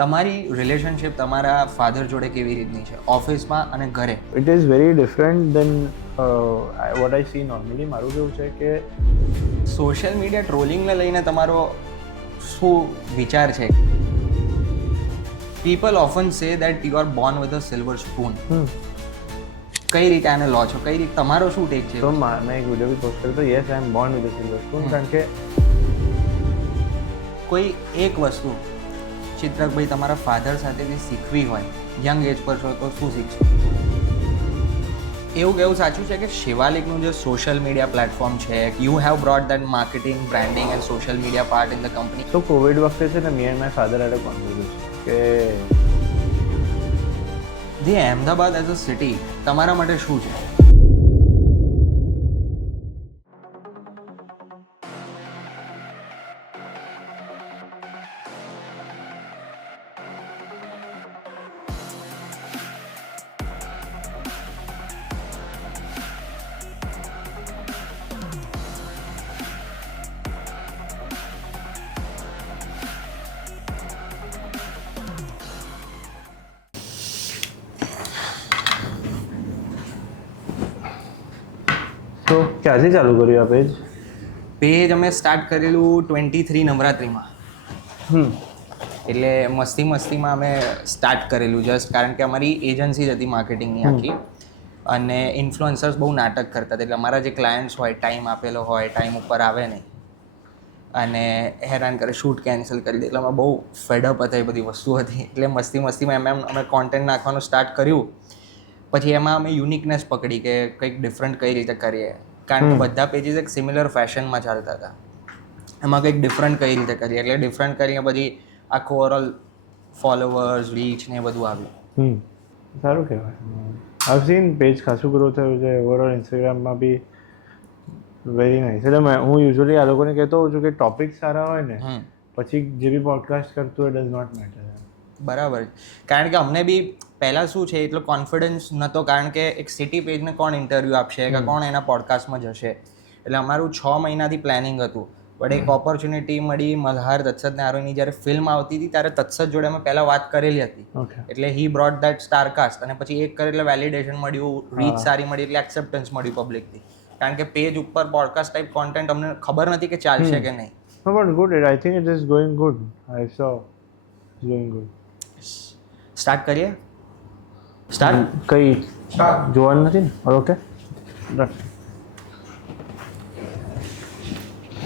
તમારી રિલેશનશિપ તમારા ફાધર જોડે કેવી રીતની છે, ઓફિસમાં અને ઘરે? It is very different than what I see normally. મારું કેવું છે કે સોશિયલ મીડિયા ટ્રોલિંગને લઈને તમારો શું વિચાર છે? People often say that you are Born with a silver spoon. કઈ રીતે આને લો છો? કઈ રીતે તમારો શું ટેક છે? તો મેં એક વિડીયો બી પોસ્ટ કર્યો તો yes I am born with a silver spoon, કારણ કે કોઈ એક વસ્તુ ચિત્રકભાઈ તમારા ફાધર સાથેથી શીખવી હોય, યંગ એજ પર છો તો શું શીખશો? એવું કેવું સાચું છે કે શિવાલિકનું જે સોશિયલ મીડિયા પ્લેટફોર્મ છે, you have brought that marketing, branding and social media part in the company. તો કોવિડ વખતે છે ને me and my father had a conversation કે the Ahmedabad as a city તમારા માટે શું છે? તો ક્યાંથી ચાલુ કર્યું આ પેજ? પેજ અમે સ્ટાર્ટ કરેલું 23 નવરાત્રિમાં. એટલે મસ્તીમાં અમે સ્ટાર્ટ કરેલું જસ્ટ કારણ કે અમારી એજન્સી જ હતી માર્કેટિંગની આખી, અને ઇન્ફ્લુઅન્સર્સ બહુ નાટક કરતા હતા. એટલે અમારા જે ક્લાયન્ટ્સ હોય, ટાઈમ આપેલો હોય, ટાઈમ ઉપર આવે નહીં અને હેરાન કરે, શૂટ કેન્સલ કરી દે. એટલે અમે બહુ ફેડઅપ હતા, એ બધી વસ્તુ હતી. એટલે મસ્તીમાં અમે કોન્ટેન્ટ નાખવાનું સ્ટાર્ટ કર્યું. પછી એમાં અમે યુનિકનેસ પકડી કે કંઈક ડિફરન્ટ કઈ રીતે કરીએ, કારણ કે બધા પેજીસ એક સિમિલર ફેશનમાં ચાલતા હતા. એમાં કંઈક ડિફરન્ટ કઈ રીતે કરીએ, એટલે ડિફરન્ટ કરીને પછી આખું ઓવરઓલ ફોલોવર્સ, રીચ ને એ બધું આવ્યું. સારું કહેવાય. આઈ સીન પેજ ખાસું ગ્રો થયું છે. ઓવરઓલ ઇન્સ્ટાગ્રામમાં બી વેરી નાઇસ. એટલે હું યુઝ્યુઅલી આ લોકોને કહેતો હોઉં છું કે ટોપિક સારા હોય ને પછી જે બી પોડકાસ્ટ કરતું હોય ડઝ નોટ મેટર. બરાબર. કારણ કે અમને બી પહેલાં શું છે એટલો કોન્ફિડન્સ નહોતો, કારણ કે એક સિટી પેજને કોણ ઇન્ટરવ્યૂ આપશે કે કોણ એના પોડકાસ્ટમાં જશે. એટલે અમારું 6 મહિનાથી પ્લાનિંગ હતું. બટ એક ઓપોર્ચ્યુનિટી મળી, મલ્હાર તત્સદ નારોની જ્યારે ફિલ્મ આવતી હતી ત્યારે તત્સદ જોડે અમે પહેલાં વાત કરેલી હતી. એટલે હી બ્રોટ દેટ સ્ટારકાસ્ટ, અને પછી એક કરે એટલે વેલિડેશન મળ્યું, રીચ સારી મળી, એટલે એક્સેપ્ટન્સ મળ્યું પબ્લિકથી. કારણ કે પેજ ઉપર પોડકાસ્ટ ટાઈપ કોન્ટેન્ટ અમને ખબર નથી કે ચાલશે કે નહીં. But good, I think it is going good. I saw it's going good. Start કરીએ? સ્ટાર્ટ કઈ જોવાનું નથી ને? Okay.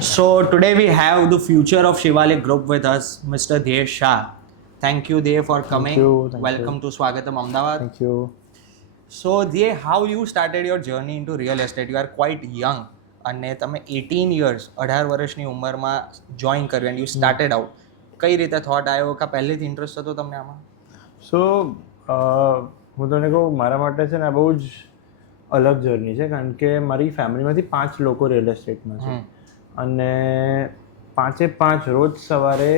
So today we have the future of Shivalik Group with us, Mr. Dhyesh Shah. Thank you, Dhyesh, for coming. Thank Welcome to Swagatam Ahmedabad. Thank you. So Dhyesh, how you started your journey into real estate? You are quite young, અને તમે 18 years 18 વર્ષની ઉંમરમાં join કર્યું and you started out. કઈ રીતે thought આવ્યો કે પહેલેથી ઇન્ટરેસ્ટ હતો તમને આમાં? સો હું તમને કહું, મારા માટે છે ને આ બહુ જ અલગ જર્ની છે, કારણ કે મારી ફેમિલીમાંથી 5 લોકો રિયલ એસ્ટેટમાં છે. અને 5 રોજ સવારે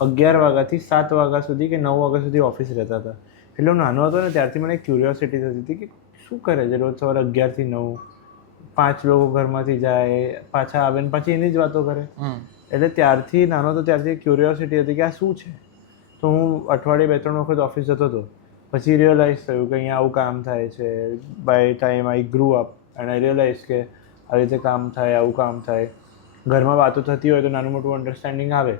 11 વાગ્યાથી 7 વાગ્યા સુધી કે 9 વાગ્યા સુધી ઓફિસ રહેતા હતા. એટલે હું નાનો હતો ને ત્યારથી મને ક્યુરિયોસિટી થતી હતી કે શું કરે છે રોજ સવારે 11 થી 9, 5 લોકો ઘરમાંથી જાય, પાછા આવે ને પાછી એની જ વાતો કરે. એટલે ત્યારથી નાનો હતો ત્યારથી ક્યુરિયોસિટી હતી કે આ શું છે. તો હું અઠવાડિયે 2-3 વખત ઓફિસ જતો હતો. પછી રિયલાઇઝ થયું કે અહીંયા આવું કામ થાય છે. By time I grow up and I realise કે આવી રીતે કામ થાય, આવું કામ થાય. ઘરમાં વાતો થતી હોય તો નાનું મોટું અન્ડરસ્ટેન્ડિંગ આવે.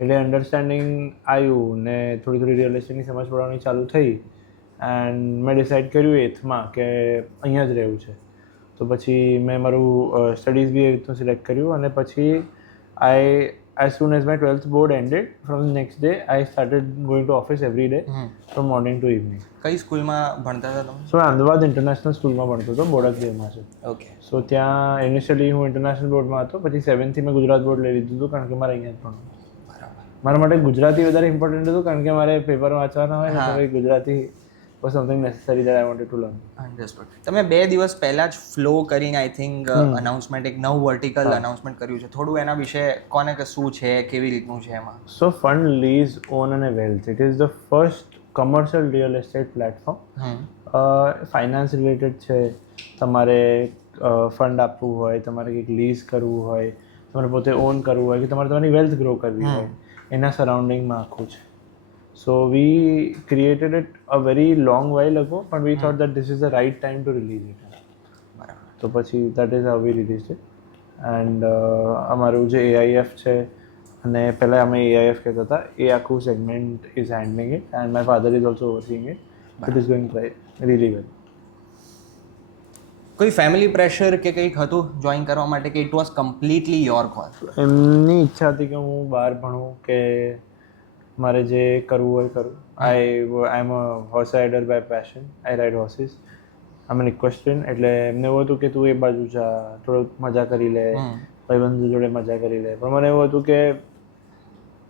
એટલે અન્ડરસ્ટેન્ડિંગ આવ્યું ને થોડી રિયલ એસ્ટેટની સમજ પડવાની ચાલુ થઈ. એન્ડ મેં ડિસાઇડ કર્યું 8th કે અહીંયા જ રહેવું છે. તો પછી મેં મારું સ્ટડીઝ બી એ રીતનું સિલેક્ટ કર્યું, અને પછી as soon as my 12th board ended, from the next day I started going to office every day from morning to evening. કઈ સ્કૂલમાં ભણતા હતા તમે? સો અમદાવાદ ઇન્ટરનેશનલ સ્કૂલમાં ભણતો હતો, બોડકદેવમાં છે. ઓકે. સો ત્યાં ઇનિશિયલી હું ઇન્ટરનેશનલ બોર્ડમાં હતો, પછી 7th મેં ગુજરાત બોર્ડ લઈ લીધું હતું, કારણ કે મારે અહીંયા જ ભણવું. બરાબર. મારા માટે ગુજરાતી વધારે ઇમ્પોર્ટન્ટ હતું, કારણ કે મારે પેપર વાંચવાના હોય ને તો Gujarati was something necessary that I wanted to learn. Understood. તમે 2 દિવસ પહેલાં જ ફ્લો કરીને આઈ થિંક અનાઉન્સમેન્ટ, એક નવું વર્ટિકલ અનાઉન્સમેન્ટ કર્યું છે. થોડું એના વિશે કોને કે શું છે, કેવી રીતનું છે એમાં? So fund, lease, own અને wealth, it is the first commercial real estate platform. Finance related છે. તમારે ફંડ આપવું હોય, તમારે કંઈક લીઝ કરવું હોય, તમારે પોતે ઓન કરવું હોય, કે તમારે તમારી વેલ્થ ગ્રો કરવી હોય, એના સરાઉન્ડિંગમાં આખું છે. So we created it a very long while ago, પણ we thought that this is the right time to release it. બરાબર. તો પછી that is how we release it. And અમારું જે એઆઈએફ છે, અને પહેલાં અમે એઆઈએફ કહેતા હતા, એ આખું segment is handling it and my father is also overseeing it. It is going really well. કોઈ ફેમિલી પ્રેશર કે કંઈક હતું જોઈન કરવા માટે કે it was completely your call? એમની ઈચ્છા હતી કે હું બહાર ભણું, કે મારે જે કરવું હોય કરું. I am a horse rider by passion. I ride horses. I'm an ઇક્વેસ્ટ્રિયન. એટલે એમને એવું હતું કે તું એ બાજુ જા, થોડુંક મજા કરી લે, ભાઈબંધો જોડે મજા કરી લે. પણ મને એવું હતું કે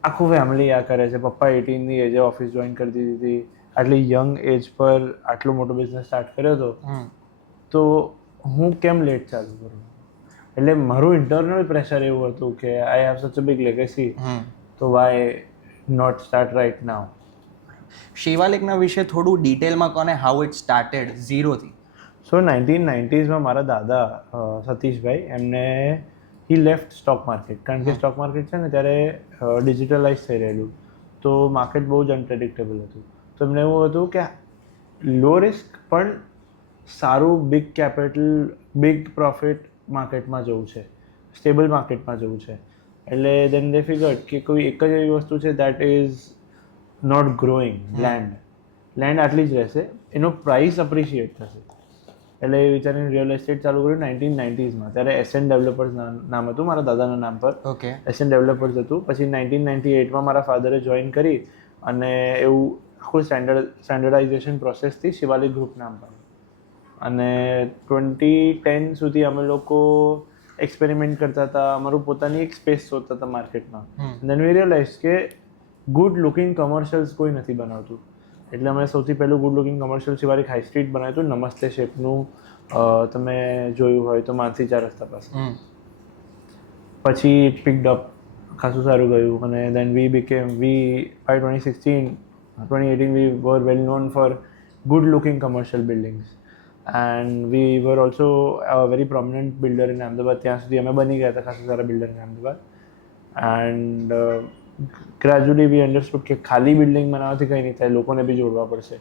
આખું ફેમિલી આ કરે છે. પપ્પા 18ની એજે ઓફિસ જોઈન કરી દીધી હતી. આટલી યંગ એજ પર આટલો મોટો બિઝનેસ સ્ટાર્ટ કર્યો હતો, તો હું કેમ લેટ ચાલુ કરું? એટલે મારું ઇન્ટરનલ પ્રેશર એવું હતું કે I have such a big legacy, તો why not start right now. શિવાલિકના વિશે થોડું ડિટેલમાં કોને, હાઉ ઇટ સ્ટાર્ટેડ ઝીરોથી? સો 1990sમાં મારા દાદા સતીશભાઈ, એમને હી લેફ્ટ સ્ટોક માર્કેટ. કારણ કે સ્ટોક માર્કેટ છે ને ત્યારે ડિજિટલાઇઝ થઈ રહેલું, તો માર્કેટ બહુ જ અનપ્રેડિક્ટેબલ હતું. તો એમને એવું હતું કે લો રિસ્ક પણ સારું બિગ કેપિટલ, બિગ પ્રોફિટ માર્કેટમાં જવું છે, સ્ટેબલ માર્કેટમાં જવું છે. એટલે દેન દે ફિગર્ડ કે કોઈ એક જ એવી વસ્તુ છે that is not growing. Land આટલી જ રહેશે, એનો પ્રાઇસ અપ્રિશિએટ થશે. એટલે એ વિચારીને રિયલ એસ્ટેટ ચાલુ કર્યું 1990sમાં. ત્યારે એસએન ડેવલપર્સ નામ હતું મારા દાદાના નામ પર. ઓકે. એસએન ડેવલપર્સ હતું. પછી 1998માં મારા ફાધરે જોઈન કરી, અને એવું આખું સ્ટેન્ડર્ડાઇઝેશન પ્રોસેસથી શિવાલિક ગ્રુપ નામ પાડ્યું. અને 2010 સુધી અમે લોકો એક્સપેરિમેન્ટ કરતા હતા, અમારું પોતાની એક સ્પેસ શોધતા હતા માર્કેટમાં. દેન વી રિયલાઇઝ કે ગુડ લુકિંગ કમર્શિયલ્સ કોઈ નથી બનાવતું. એટલે અમે સૌથી પહેલું good looking commercial Shivalik high street બનાવ્યું હતું, નમસ્તે શેપનું. તમે જોયું હોય તો માનસી 4 રસ્તા પાસે. પછી ઇટ પિકડ અપ, ખાસું સારું ગયું. અને then we by 2018 we were well known for good looking commercial buildings. And we were also a very prominent builder in Ahmedabad. ત્યાં સુધી અમે બની ગયા હતા ખાસા સારા builder in Ahmedabad. And gradually we understood કે ખાલી બિલ્ડિંગ બનાવવાથી કંઈ નહીં થાય, લોકોને બી જોડવા પડશે.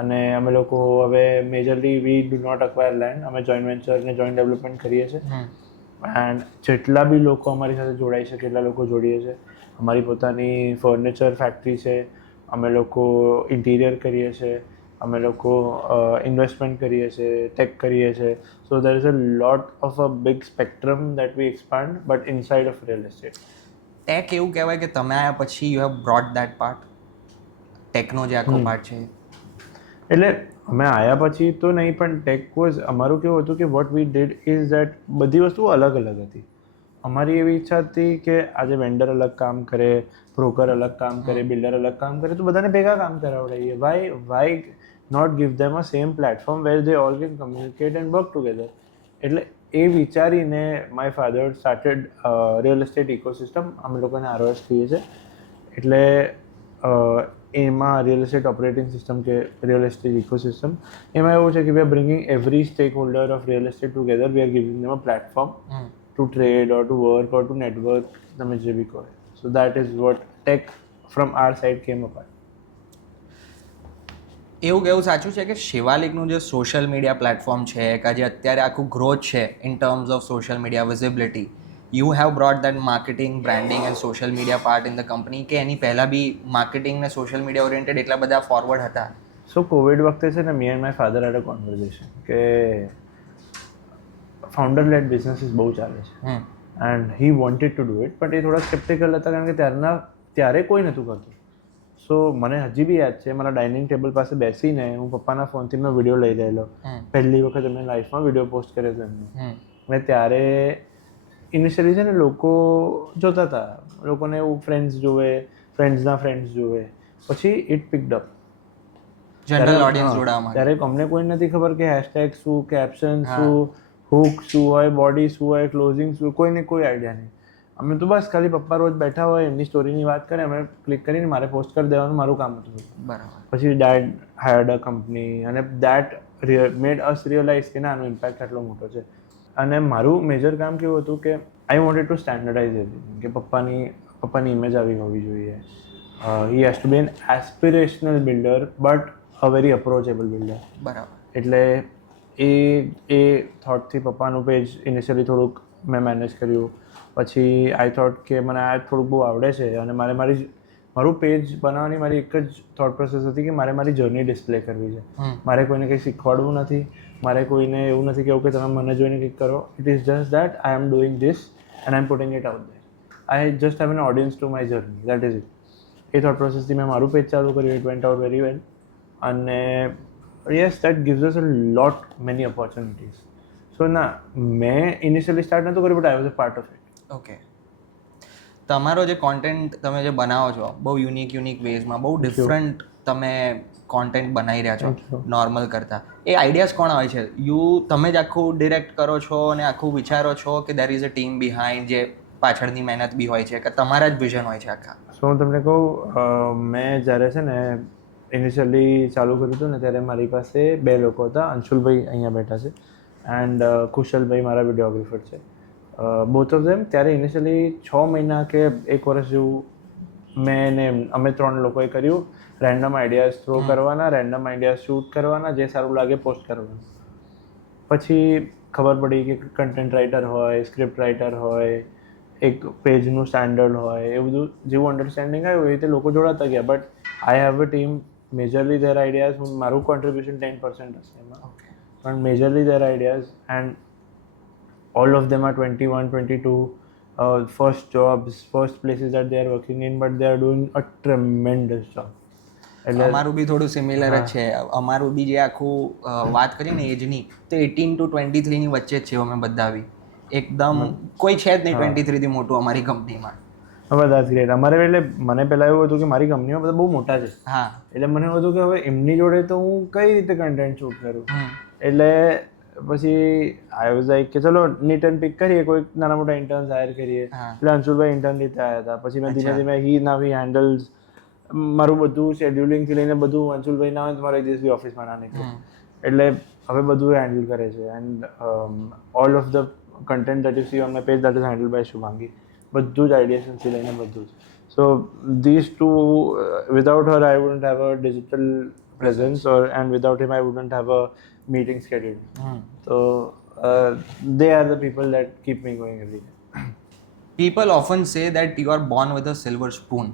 અને અમે લોકો હવે majorly we do not acquire land. અમે જોઈન્ટ વેન્ચર ને જોઈન્ટ ડેવલપમેન્ટ કરીએ છીએ. એન્ડ જેટલા બી લોકો અમારી સાથે જોડાઈ છે, કેટલા લોકો જોડીએ છીએ. અમારી પોતાની ફર્નિચર ફેક્ટરી છે, અમે લોકો ઇન્ટિરિયર કરીએ છીએ, અમે લોકો ઇન્વેસ્ટમેન્ટ કરીએ છીએ, ટેક કરીએ છીએ. So there is a lot of a big spectrum that we expand, but inside of real estate. Tech એવું કહેવાય કે તમે આયા પછી you have brought that part, ટેકનો જે આખો પાર્ટ છે. એટલે અમે આવ્યા પછી તો નહીં, પણ ટેક વોઝ અમારું કેવું હતું કે what we did is that બધી વસ્તુઓ અલગ અલગ હતી. અમારી એવી ઈચ્છા હતી કે આજે વેન્ડર અલગ કામ કરે, બ્રોકર અલગ કામ કરે, બિલ્ડર અલગ કામ કરે, તો બધાને ભેગા કામ કરાવડાવીએ. Why not give them a same platform where they all can communicate and work together. એટલે એ વિચારીને my father started real estate ecosystem. અમે લોકોને આરઓએસ કહીએ છીએ. એટલે એમાં રિયલ એસ્ટેટ ઓપરેટિંગ સિસ્ટમ કે રિયલ એસ્ટેટ ઇકોસિસ્ટમ, એમાં એવું છે કે we are bringing every stakeholder of real estate together. We are giving them a platform to trade or to work or two network, તમે જે be કહો. So that is what take from our side came apart. એવું કેવું સાચું છે કે શિવાલિકનું જે સોશિયલ મીડિયા પ્લેટફોર્મ છે, કે જે અત્યારે આખું ગ્રોથ છે in terms of social media visibility, you have brought that marketing, branding and social media part in the company, કે એની પહેલાં બી માર્કેટિંગ ને સોશિયલ મીડિયા ઓરિએન્ટેડ એટલા બધા ફોરવર્ડ હતા? સો કોવિડ વખતે છે ને, me and my father had a conversation કે ફાઉન્ડર લેડ બિઝનેસીસ બહુ ચાલે છે and he wanted to do it, but એ થોડા સ્કેપ્ટિકલ હતા કારણ કે ત્યારે કોઈ નહોતું કરતું. સો મને હજી બી યાદ છે, મારા ડાઇનિંગ ટેબલ પાસે બેસીને હું પપ્પાના ફોનથી મેં વિડીયો લઈ રહેલો. પહેલી વખત એમને લાઈફમાં વિડીયો પોસ્ટ કર્યો હતો એમને. અને ત્યારે ઇનિશિયલી છે ને લોકો જોતા હતા, લોકોને એવું ફ્રેન્ડ્સ જોવે, ફ્રેન્ડ્સના ફ્રેન્ડ્સ જોવે. પછી ઇટ પિકડ અપ. જનરલ ઓડિયન્સ જોડાવા માંગે. ત્યારે અમને કોઈ નથી ખબર કે હેશટેગ શું, કેપ્શન શું, હુક શું હોય, બોડી શું હોય, ક્લોઝિંગ શું, કોઈને કોઈ આઈડિયા નહીં. અમે તો બસ ખાલી પપ્પા રોજ બેઠા હોય, એમની સ્ટોરીની વાત કરે, અમે ક્લિક કરીને મારે પોસ્ટ કરી દેવાનું, મારું કામ હતું. બરાબર. પછી ડેડ હાયર્ડ અ કંપની, અને દેટ મેડ અસ રિયલાઇઝ કે ના, આનો ઇમ્પેક્ટ આટલો મોટો છે. અને મારું મેજર કામ કેવું હતું કે I wanted to standardise everything. કે પપ્પાની પપ્પાની ઇમેજ આવી હોવી જોઈએ. He has to be an aspirational builder but a very approachable builder. બરાબર. એટલે એ થોટથી પપ્પાનું પેજ ઇનિશિયલી થોડુંક મેં મેનેજ કર્યું. પછી આઈ થોટ કે મને આ થોડુંક બહુ આવડે છે અને મારું પેજ બનાવવાની મારી એક જ થોટ પ્રોસેસ હતી કે મારે મારી જર્ની ડિસ્પ્લે કરવી છે. મારે કોઈને કંઈ શીખવાડવું નથી, મારે કોઈને એવું નથી કહેવું કે તમે મને જોઈને કંઈક કરો. It is just that I am doing this and I am putting it out there. I just have an audience to my journey, that is it. એ થોટ પ્રોસેસથી મેં મારું પેજ ચાલુ કર્યું. It went out very well. અને yes, that gives us a lot many opportunities. So ના, મેં initially start નહોતું કર્યું but I was a part of it. Okay. તમારો જે કોન્ટેન્ટ તમે જે બનાવો છો બહુ યુનિક વેઝમાં, બહુ ડિફરન્ટ તમે કોન્ટેન્ટ બનાવી રહ્યા છો નોર્મલ કરતાં. એ આઈડિયાઝ કોણ હોય છે? તમે જ આખું ડિરેક્ટ કરો છો અને આખું વિચારો છો કે દેર ઇઝ અ ટીમ બિહાઇન્ડ જે પાછળની મહેનત બી હોય છે કે તમારા જ વિઝન હોય છે આખા? સો હું તમને કહું, મેં જ્યારે છે ને ઇનિશિયલી ચાલુ કર્યું હતું ને ત્યારે મારી પાસે 2 લોકો હતા. અંશુલભાઈ અહીંયા બેઠા છે એન્ડ કુશલભાઈ મારા વિડીયોગ્રાફર છે. બોથ ઓફ ધેમ ત્યારે ઇનિશિયલી 6 મહિના કે 1 વર્ષ જેવું અમે 3 લોકોએ કર્યું. રેન્ડમ આઈડિયાઝ થ્રો કરવાના, રેન્ડમ આઈડિયાઝ શૂટ કરવાના, જે સારું લાગે પોસ્ટ કરવાનું. પછી ખબર પડી કે કન્ટેન્ટ રાઇટર હોય, સ્ક્રિપ્ટ રાઇટર હોય, એક પેજનું સ્ટાન્ડર્ડ હોય, એ બધું જેવું અન્ડરસ્ટેન્ડિંગ આવ્યું એ રીતે લોકો જોડાતા ગયા. But I have a team, majorly there ideas, મારું કોન્ટ્રીબ્યુશન 10% હશે એમાં, પણ majorly there ideas and all of them are 21, 22, first jobs, first places that they are working in, but they are doing a tremendous job. અમારું બી થોડું similar જ છે. અમારું બી જે આખું વાત કરીએ ને એજની, તો 18 to 23 ની વચ્ચે જ છે અમે બધા બી. એકદમ કોઈ છે જ નહીં 23 થી મોટું અમારી કંપનીમાં. બધા ગ્રેટ. અમારે એટલે મને પહેલાં એવું હતું કે મારી કંપનીમાં બધા બહુ મોટા છે. હા. એટલે મને એવું હતું કે હવે એમની જોડે તો હું કઈ રીતે કન્ટેન્ટ શૂટ કરું. એટલે પછી આઈ વોઝ લાઈક કે ચલો નીટ એન્ડ પિક કરીએ, કોઈ નાના મોટા ઇન્ટર્ન્સ હાયર કરીએ. એટલે અંશુલભાઈ ઇન્ટર્ન રીતે આવ્યા હતા. પછી મેં ધીમે ધીમે હી હેન્ડલ્સ મારું બધું શેડ્યુલિંગથી લઈને બધું. અંશુલભાઈ ના હોય તો મારો એક દિવસ બી ઓફિસમાં ના નીકળે. એટલે હવે બધું હેન્ડલ કરે છે and all of the content that you see on my page that is handle by Shubhangi. બધું જ આઈડિયાસથી લઈને બધું જ. So this too, without her I wouldn't have a digital presence and without him I wouldn't have a meeting schedule. So they are the people that keep me going every day. People often say that you are born with a silver spoon.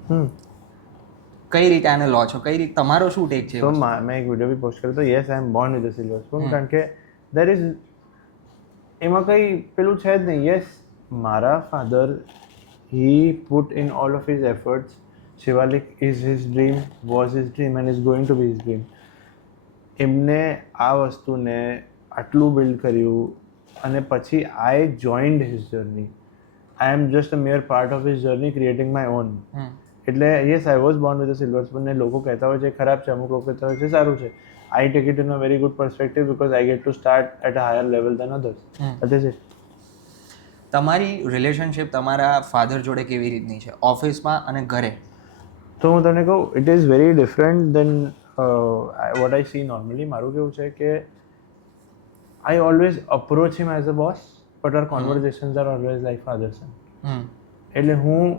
કઈ રીતે આને લો છો? કઈ રીતે તમારો શું tech છે? તો મેં એક વિડીયો બી પોસ્ટ કર્યો હતો, yes I am born with a silver spoon. કારણ કે દેર ઇઝ એમાં કંઈ પેલું છે જ નહીં. યસ, મારા father he put in all of his efforts. Shivalik is his dream, was his dream and is going to be his dream. એમને આ વસ્તુને આટલું બિલ્ડ કર્યું અને પછી I joined his journey. I am just a mere part of his journey creating my own. એટલે yes, I was born with a silver spoon. ને લોકો કહેતા હોય છે ખરાબ છે, અમુક લોકો કહેતા હોય છે સારું છે. I take it in a very good perspective because I get to start at a higher level than others. That is it. તમારી રિલેશનશિપ તમારા ફાધર જોડે કેવી રીતની છે, ઓફિસમાં અને ઘરે? તો હું તમને કહું, it is very different than what I see normally. મારું કેવું છે કે I always approach him as a boss but our conversations are always like father son. એટલે હું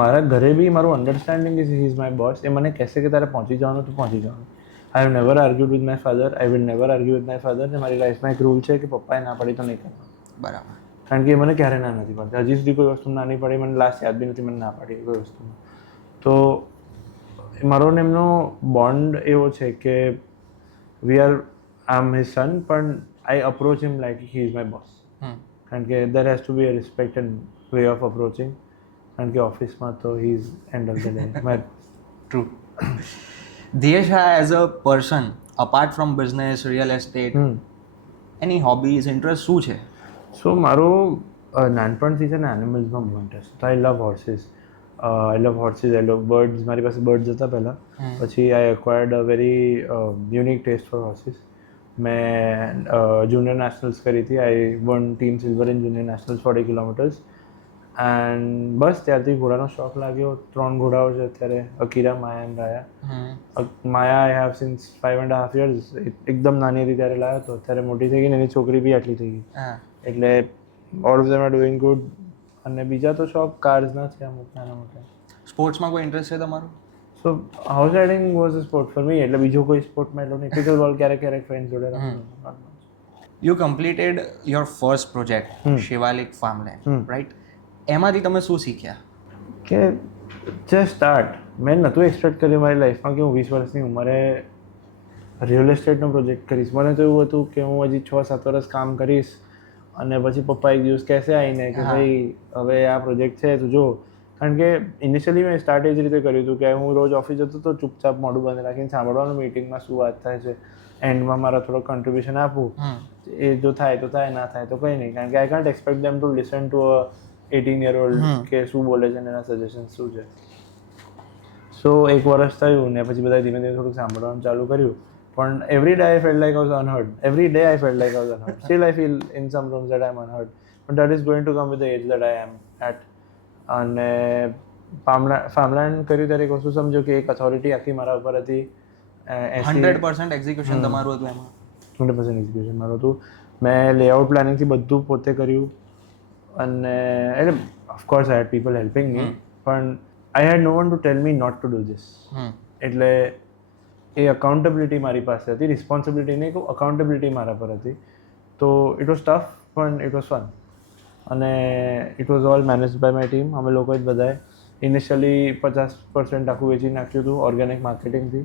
મારા ઘરે બી મારું understanding is he is my boss. એ મને કહેશે કે તારે પહોંચી જવાનું તો પહોંચી જવાનું. I have never argued with my father, I will never argue with my father. ને મારી લાઈફમાં એક રૂલ છે કે પપ્પાએ ના પાડી તો નહીં કરવાનું. બરાબર. કારણ કે એ મને ક્યારે ના નથી પાડતી. હજી સુધી કોઈ વસ્તુ ના નહીં પાડી, મને લાસ્ટ યાદ બી નથી મને ના પાડી કોઈ વસ્તુમાં. તો મારો ને એમનો બોન્ડ એવો છે કે we R, I M his son પણ I approach him like he is my boss. કારણ કે there has to be a respected way of approaching. કારણ કે ઓફિસમાં તો he is end of the day my. True. ધીયેશ, as a person apart from business, real estate, any hobbies, interest શું છે? સો મારું નાનપણથી છે ને એનિમલ્સમાં બહુ ઇન્ટરેસ્ટ હતો. I love horses, I love horses, I love birds. મારી પાસે બર્ડ્સ હતા પહેલાં. પછી I acquired a very unique taste for horses. મેં જુનિયર નેશનલ્સ કરી હતી. I won team silver in junior nationals 40 kilometres. And બસ ત્યારથી ઘોડાનો શોખ લાગ્યો. 3 ઘોડાઓ છે અત્યારે, Akira, Maya and Raya. Maya I have since 5.5 years. એકદમ નાની હતી ત્યારે લાવ્યો હતો, અત્યારે મોટી થઈ ગઈ ને એની છોકરી બી આટલી થઈ ગઈ. એટલે all of them are doing good. અને બીજા તો શોખ કાર્સના છે અમુક નાના મોટા. સ્પોર્ટ્સમાં કોઈ ઇન્ટરેસ્ટ છે તમારો? So horse riding was a sport for me, એટલે બીજો કોઈ સ્પોર્ટમાં એટલો નહીં. ક્રિકેટ બોલ ક્યારેક ફ્રેન્ડ જોડે રમું. You completed your first project Shivalik farmland, right? એમાંથી તમે શું શીખ્યા? કે જસ્ટ સ્ટાર્ટ. મેં નહોતું એક્સપેક્ટ કર્યું મારી લાઈફમાં કે હું 20 વર્ષની ઉંમરે રિયલ એસ્ટેટનો પ્રોજેક્ટ કરીશ. મને તો એવું હતું કે હું હજી 6-7 વર્ષ કામ કરીશ અને પછી પપ્પા એક દિવસ કહેશે આવીને કે ભાઈ હવે આ પ્રોજેક્ટ છે તું જો. કારણ કે ઇનિશિયલી મેં સ્ટાર્ટ એ જ રીતે કર્યું હતું કે હું રોજ ઓફિસ જતો તો ચૂપચાપ મોઢું બંધ રાખીને સાંભળવાનું મીટિંગમાં શું વાત થાય છે, એન્ડમાં મારા થોડો કન્ટ્રીબ્યુશન આપું. એ જો થાય તો થાય, ના થાય તો કંઈ નહીં. કારણ કે I can't expect them to listen to a 18-year-old કે શું બોલે છે અને એના સજેશન શું છે. સો 1 વર્ષ થયું ને પછી બધા ધીમે ધીમે થોડુંક સાંભળવાનું ચાલુ કર્યું. પણ every day I felt like I was unheard. Every day I felt like I was unheard. Still I feel in some rooms that I am unheard. But that is going to come with the age that I am at. અને farmland કર્યું ત્યારે એક વસ્તુ સમજો કે એક authority આખી મારા ઉપર હતી. 100% એક્ઝિક્યુશન તમારું હતું એમાં? 100% એક્ઝિક્યુશન મારું હતું. મેં લેઆઉટ પ્લાનિંગથી બધું પોતે કર્યું. અને એટલે of course I had people helping me, પણ I had no one to tell me not to do this. એટલે એ અકાઉન્ટેબિલિટી મારી પાસે હતી, રિસ્પોન્સિબિલિટી નહીં કહું, અકાઉન્ટેબિલિટી મારા પર હતી. તો ઇટ વોઝ ટફ પણ ઇટ વોઝ ફન. અને it was all managed by my team. અમે લોકો જ બધાએ ઇનિશિયલી 50% આખું વેચી નાખ્યું હતું ઓર્ગેનિક માર્કેટિંગથી.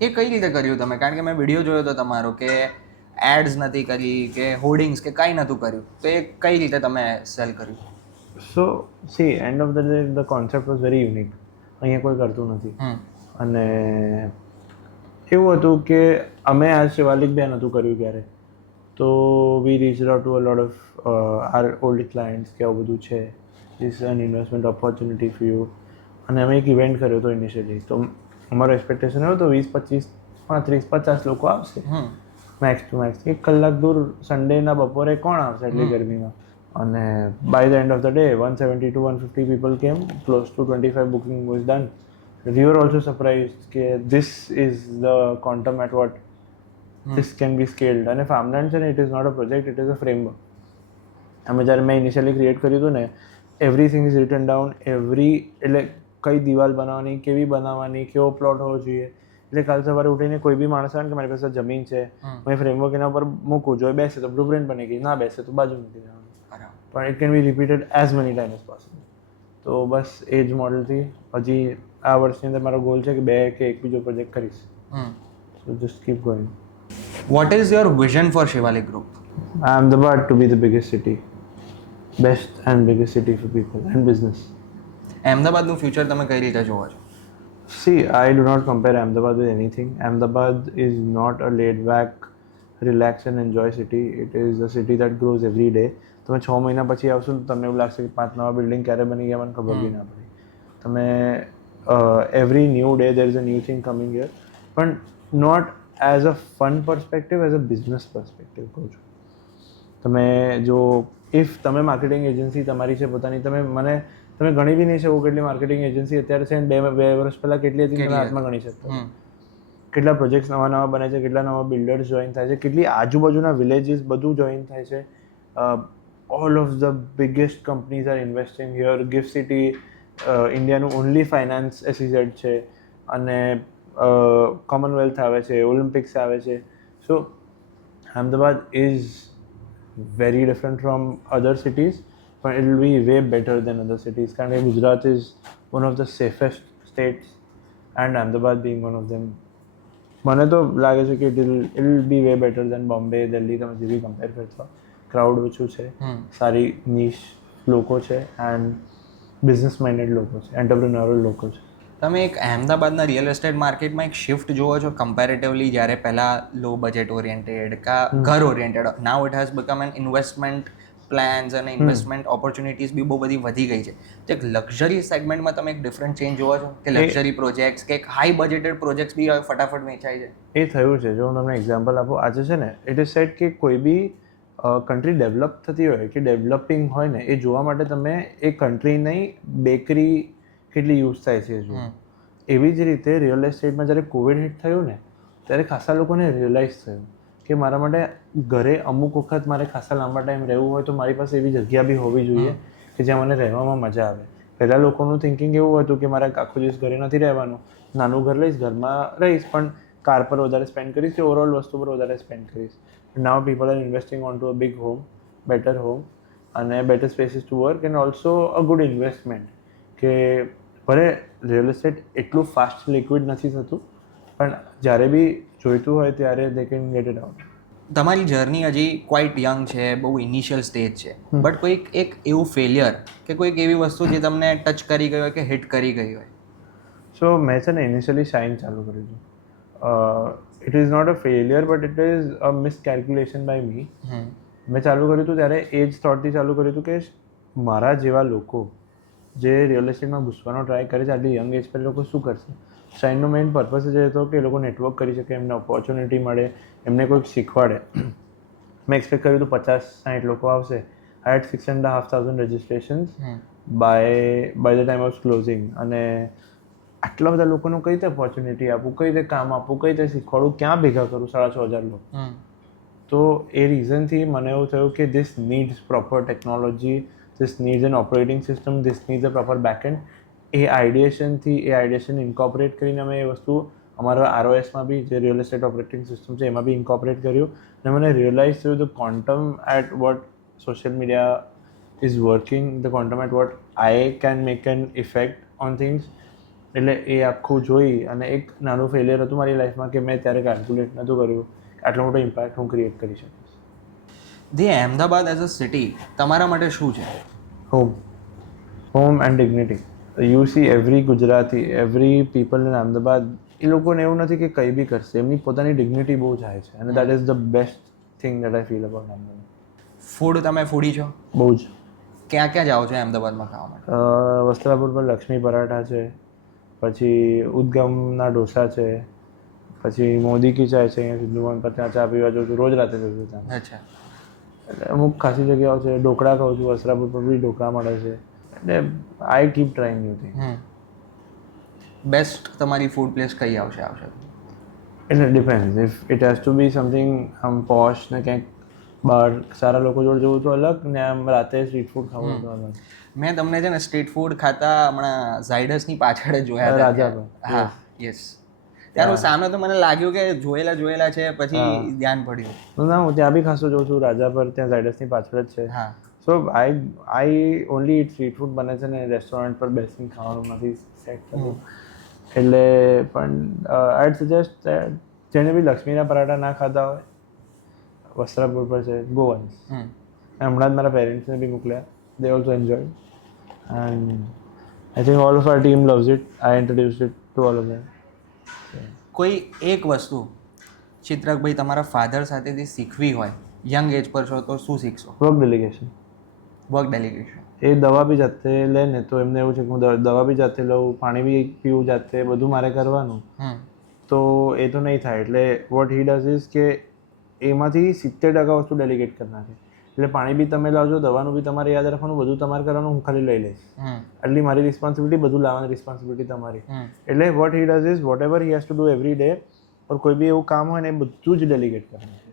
એ કઈ રીતે કર્યું તમે? કારણ કે મેં વિડીયો જોયો હતો તમારો કે એડ્સ નથી કરી કે હોર્ડિંગ્સ કે કાંઈ નહોતું કર્યું, તો એ કઈ રીતે તમે સેલ કર્યું? So see end of the day the concept was very unique. અહીંયા કોઈ કરતું નથી. અને એવું હતું કે અમે આ શિવાલિક બે નહોતું કર્યું ક્યારે. તો we reach out to a lot of our old clients કે આવું બધું છે, this an investment opportunity for you. અને અમે એક ઇવેન્ટ કર્યો હતો ઇનિશિયલી. તો અમારો એક્સપેક્ટેશન એવો હતો 20, 25, 35, 50 લોકો આવશે મેક્સ ટુ મેક્સ. 1 કલાક દૂર સન્ડેના બપોરે કોણ આવશે એટલી ગરમીમાં? અને by the end of the day 170 to 150 people came, close to 25 booking was done. We were also surprised કે this is the quantum at what this can be scaled. અને farmland છે ને, it is not a project, it is a framework. અમે જ્યારે મેં initially create કર્યું હતું ને, એવરીથિંગ ઇઝ રિટન ડાઉન. એટલે કઈ દિવાલ બનાવવાની, કેવી બનાવવાની, કેવો પ્લોટ હોવો જોઈએ. એટલે કાલ સવારે ઉઠીને કોઈ બી માણસ આવે કે મારી પાસે જમીન છે, હું ફ્રેમવર્ક એના ઉપર મૂકું, જો બેસે તો બ્લુપ્રિન્ટ બની ગઈ, ના બેસે તો બાજુ મૂકી દેવાનું. પણ it can be repeated as many time as possible. તો બસ એ જ મોડલથી હજી આ વર્ષની અંદર મારો ગોલ છે કે 2 કે 1 બીજો પ્રોજેક્ટ કરીશ. So just keep going. What is your vision for Shivalik group? Ahmedabad to be the biggest city, best and biggest city for people and business. અમદાવાદનું ફ્યુચર તમે કઈ રીતે જોવો છો? See, I do not compare Ahmedabad with anything. Ahmedabad is not a laid back, relax and enjoy city. It is a city that grows every day. તમે 6 મહિના પછી આવશો તો તમને એવું લાગશે કે 5 નવા બિલ્ડિંગ ક્યારે બની ગયા મને ખબર બી ના પડી. તમે every new day there is a new thing coming here, પણ not as a fun perspective, as a business perspective કહું છું. તમે જો ઇફ તમે માર્કેટિંગ એજન્સી તમારી છે પોતાની, તમે ગણી બી નહીં શકો કેટલી માર્કેટિંગ એજન્સી અત્યારે છે ને 2 વર્ષ પહેલાં કેટલી હતી તમે હાથમાં ગણી શકતા. કેટલા પ્રોજેક્ટ્સ નવા બને છે, કેટલા નવા બિલ્ડર્સ જોઈન થાય છે, કેટલી આજુબાજુના વિલેજીસ બધું જોઈન થાય છે. All of the biggest companies are investing here. Gift city ઇન્ડિયાનું ઓનલી ફાઇનાન્સ SEZ છે. અને કોમનવેલ્થ આવે છે, ઓલિમ્પિક્સ આવે છે. So Ahmedabad is very different from other cities, but it will be way better than other cities. કારણ કે Gujarat is one of the safest states and Ahmedabad being one of them. મને તો લાગે છે કે it will be way better than Bombay, Delhi. તમે જે બી compare કરશો, ક્રાઉડ ઓછું છે, સારી નીશ લોકો છે એન્ડ બિઝનેસ માઇન્ડેડ લોકો છે, એન્ટરપ્રિન્યોરલ લોકો છે. તમે એક અમદાવાદના રિયલ એસ્ટેટ માર્કેટમાં એક શિફ્ટ જોવો છો કમ્પેરેટિવલી, જ્યારે પહેલાં લો બજેટ ઓરિએન્ટેડ કા ઘર oriented, now it has become N investment plans અને ઇન્વેસ્ટમેન્ટ ઓપોર્ચ્યુનિટીઝ બી બહુ બધી વધી ગઈ છે. તો એક લક્ઝરી સેગમેન્ટમાં તમે એક ડિફરન્ટ ચેન્જ જોવો છો કે લક્ઝરી પ્રોજેક્ટ્સ કે એક હાઈ બજેટેડ પ્રોજેક્ટ્સ બી હવે ફટાફટ વેચાય છે? એ થયું છે. જો હું તમને એક્ઝામ્પલ આપું, આજે છે ને ઇટ ઇઝ સેટ કે કોઈ બી કન્ટ્રી ડેવલપ થતી હોય કે ડેવલપિંગ હોય ને, એ જોવા માટે તમે એ કન્ટ્રીની બેકરી કેટલી યુઝ થાય છે જો. એવી જ રીતે રિયલ એસ્ટેટમાં જ્યારે કોવિડ હિટ થયું ને, ત્યારે ખાસા લોકોને રિયલાઇઝ થયું કે મારા માટે ઘરે અમુક વખત મારે ખાસા લાંબા ટાઈમ રહેવું હોય તો મારી પાસે એવી જગ્યા બી હોવી જોઈએ કે જ્યાં મને રહેવામાં મજા આવે. પહેલાં લોકોનું થિંકિંગ એવું હતું કે મારે આખો દિવસ ઘરે નથી રહેવાનું, નાનું ઘર લઈશ, ઘરમાં રહીશ, પણ કાર પર વધારે સ્પેન્ડ કરીશ કે ઓવરઓલ વસ્તુ પર વધારે સ્પેન્ડ કરીશ. Now people are investing on to a big home, better home અને better spaces to work and also a good investment. કે ભલે રિયલ એસ્ટેટ એટલું ફાસ્ટ લિક્વિડ નથી થતું, પણ જ્યારે બી જોઈતું હોય ત્યારે they can get it out. તમારી જર્ની હજી ક્વાઇટ યંગ છે, બહુ ઇનિશિયલ સ્ટેજ છે, બટ કોઈક એક એવું ફેલિયર કે કોઈક એવી વસ્તુ જે તમને ટચ કરી ગઈ હોય કે હિટ કરી ગઈ હોય? સો મેં છે ને ઇનિશિયલી શાઇન ચાલુ કર્યું હતું. It is not a failure but it is a miscalculation by me. મેં ચાલુ કર્યું હતું ત્યારે એ જ થોટથી ચાલુ કર્યું હતું કે મારા જેવા લોકો જે રિયલ એસ્ટેટમાં ઘૂસવાનો ટ્રાય કરે છે આટલી યંગ એજ પર, લોકો શું કરશે? શાઇનનો મેઇન પર્પઝ જ એ હતો કે એ લોકો નેટવર્ક કરી શકે, એમને ઓપોર્ચ્યુનિટી મળે, એમને કોઈક શીખવાડે. મેં એક્સપેક્ટ કર્યું હતું 50-60 લોકો આવશે. I had 6,500 registrations by the time of closing. અને આટલા બધા લોકોનું કઈ રીતે ઓપોર્ચ્યુનિટી આપું, કઈ રીતે કામ આપું, કઈ રીતે શીખવાડું, ક્યાં ભેગા કરું 6,500 લોકો? તો એ રીઝનથી મને એવું થયું કે this needs proper technology, this needs an operating system, this needs a proper backend. એ આઈડિએશન ઇન્કોપરેટ કરીને અમે એ વસ્તુ અમારા આરઓએસમાં બી, જે રિયલ એસ્ટેટ ઓપરેટિંગ સિસ્ટમ છે એમાં બી ઇન્કોપરેટ કર્યું. અને મને રિયલાઇઝ થયું the quantum at what social media is working, the quantum at what I can make an effect on things. એટલે એ આખું જોઈ અને એક નાનું ફેલિયર હતું મારી લાઈફમાં કે મેં ત્યારે કેલ્ક્યુલેટ નહોતું કર્યું આટલો મોટો ઇમ્પેક્ટ હું ક્રિએટ કરી શકીશ. The Ahmedabad as a city તમારા માટે શું છે? Home and dignity. You see every Gujarati, every people in Ahmedabad, એ લોકોને એવું નથી કે કંઈ બી કરશે, એમની પોતાની ડિગ્નિટી બહુ જાય છે અને that is the best thing that I feel about Ahmedabad. Food તમે ફૂડી છો? બહુ જ. ક્યાં ક્યાં જાઓ છો અહેમદાબાદમાં ખાવા માટે? વસ્ત્રાપુર પર લક્ષ્મી પરાઠા છે, પછી ઉદગમના ઢોસા છે, પછી મોદી કી ચાય છે, અહીંયા સિદ્ધુવન પર, ત્યાં ચા પીવા જાઉં છું, રોજ રાતે જાઉં છું ત્યાં. અચ્છા. એટલે અમુક ખાસી જગ્યાઓ છે. ઢોકળા ખાઉં છું, વસ્ત્રાપુર પર બી ઢોકળા મળે છે. એટલે I keep trying new thing. Best તમારી ફૂડ પ્લેસ કઈ આવશે? એટલે depends. If it has to be something આમ પોશ ને ક્યાંક બહાર સારા લોકો જોડે જવું તો અલગ, ને આમ રાતે સ્ટ્રીટ ફૂડ ખાવું તો અલગ. મેં તમને છે ને સ્ટ્રીટ ફૂડ ખાતા હમણાં ઝાયડસની પાછળ જ જોયા હતા. રાજાપર. હા, યસ. ત્યાર સામે તો મને લાગ્યું કે જોયેલા છે, પછી ધ્યાન પડ્યું. ના, હું ત્યાં બી ખાસો જોઉં છું, રાજા પર, ત્યાં ઝાયડસની પાછળ જ છે. હા. So I only eat street food બને છે ને રેસ્ટોરન્ટ પર બેસીને ખાવાનું નથી સેટ થતું. એટલે પણ આઈ સજેસ્ટ જેને બી લક્ષ્મીના પરાઠા ના ખાધા હોય, વસ્ત્રાપુર પર છે, ગો વન્સ. હમણાં જ મારા પેરેન્ટ્સને બી મોકલ્યા, they also enjoy and I think all of our team loves it. I introduced it to all of them. કોઈ એક વસ્તુ ચિત્રકભાઈ તમારા ફાધર સાથેથી શીખવી હોય, યંગ એજ પર છો તો શું શીખશો? Work delegation. Work delegation. એ દવા બી જાતે લે ને તો એમને એવું છે કે હું દવા બી જાતે લઉં, પાણી બી પીવું જાતે, બધું મારે કરવાનું. તો એ તો નહીં થાય. એટલે વોટ હી ડઝ ઇઝ કે એમાંથી 70% વસ્તુ ડેલિગેટ કરી નાખે. એટલે પાણી બી તમે લાવજો, દવાનું બી તમારે યાદ રાખવાનું, બધું તમારે કરવાનું, હું ખાલી લઈ લઈશ. એટલી મારી રિસ્પોન્સિબિલિટી, બધું લાવવાની રિસ્પોન્સિબિલિટી તમારી. એટલે what he does is whatever he has to do every day, or કોઈ બી એવું કામ હોય ને એ બધું જ ડેલિગેટ કરવાનું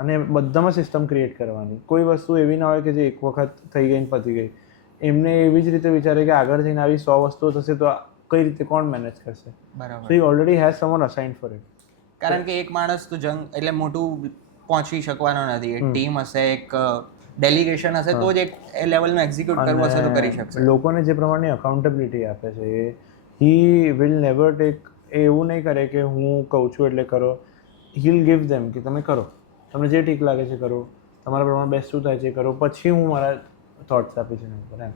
અને બધામાં સિસ્ટમ ક્રિએટ કરવાની. કોઈ વસ્તુ એવી ના હોય કે જે એક વખત થઈ ગઈ ને પતી ગઈ. એમને એવી જ રીતે વિચારે કે આગળ જઈને આવી 100 વસ્તુઓ થશે તો કઈ રીતે કોણ મેનેજ કરશે? બરાબર. So he already has someone assigned for it. કારણ કે એક માણસ તો એટલે મોટું પહોંચી શકવાનો નથી. એક ટીમ હશે, એક ડેલિગેશન હશે તો જ એક એ લેવલનું એક્ઝિક્યુટ કરવું હશે તો કરી શકશે. લોકોને જે પ્રમાણની અકાઉન્ટેબિલિટી આપે છે એ હી વિલ નેવર ટેક. એવું નહીં કરે કે હું કહું છું એટલે કરો. હી વિલ ગિવ ધેમ કે તમે કરો, તમને જે ઠીક લાગે છે કરો, તમારા પ્રમાણે બેસ્ટ શું થાય છે કરો, પછી હું મારા થોટ્સ આપીશ એના ઉપર એમ.